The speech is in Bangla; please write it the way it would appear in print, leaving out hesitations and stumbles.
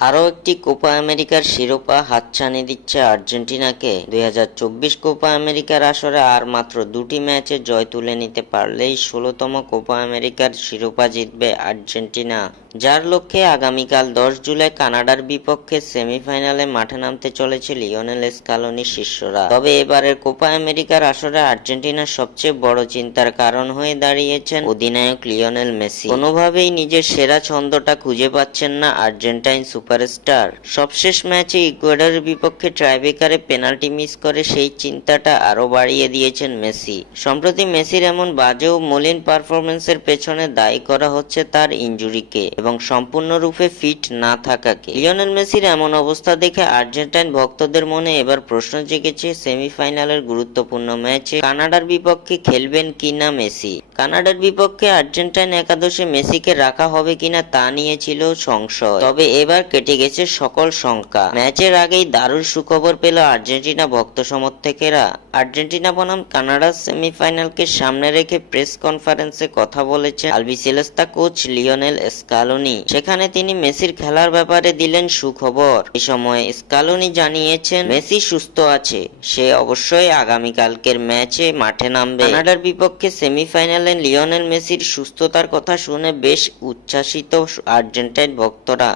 আরও একটি কোপা আমেরিকার শিরোপা হাতছানি দিচ্ছে আর্জেন্টিনাকে। ২০২৪ কোপা আমেরিকার আসরে আর মাত্র দুটি ম্যাচে জয় তুলে নিতে পারলেই ১৬তম কোপা আমেরিকার শিরোপা জিতবে আর্জেন্টিনা, যার লক্ষ্যে আগামীকাল ১০ জুলাই কানাডার বিপক্ষে সেমিফাইনালে মাঠে নামতে চলেছে লিওনেল স্কালোনির শিষ্যরা। তবে এবারের কোপা আমেরিকার আসরে আর্জেন্টিনার সবচেয়ে বড় চিন্তার কারণ হয়ে দাঁড়িয়েছেন অধিনায়ক লিওনেল মেসি। কোনোভাবেই নিজের সেরা ছন্দটা খুঁজে পাচ্ছেন না আর্জেন্টাইন সুপারস্টার। সবশেষ ম্যাচে ইকুয়েডরের বিপক্ষে ট্রাইব্রেকারে পেনাল্টি মিস করে সেই চিন্তাটা আরও বাড়িয়ে দিয়েছেন মেসি। সম্প্রতি মেসির এমন বাজে ও মলিন পারফরমেন্সের পেছনে দায়ী করা হচ্ছে তার ইনজুরিকে এবং সম্পূর্ণরূপে ফিট না থাকাকে। লিওনেল মেসির এমন অবস্থা দেখে আর্জেন্টাইন ভক্তদের মনে এবার প্রশ্ন জেগেছে, সেমিফাইনালের গুরুত্বপূর্ণ ম্যাচে কানাডার বিপক্ষে খেলবেন কিনা মেসি। কানাডার বিপক্ষে আর্জেন্টাইন একাদশে মেসিকে রাখা হবে কিনা তা নিয়ে ছিল সংশয়, তবে এবার কেটে গেছে সকল শঙ্কা। ম্যাচের আগেই দারুণ সুখবর পেল আর্জেন্টিনা ভক্ত সমর্থকেরা। আর্জেন্টিনা বনাম কানাডার সেমিফাইনালকে সামনে রেখে প্রেস কনফারেন্সে কথা বলেছেন আলবিসেলেস্তা কোচ লিওনেল স্কালোনি। সেখানে তিনি মেসির খেলার ব্যাপারে দিলেন সুখবর। এই সময় স্কালোনি জানিয়েছেন মেসি সুস্থ আছে, সে অবশ্যই আগামীকালকের ম্যাচে মাঠে নামবে। কানাডার বিপক্ষে সেমিফাইনালে লিওনেল মেসির সুস্থতার কথা শুনে বেশ উচ্ছ্বাসিত আর্জেন্টাইন ভক্তরা।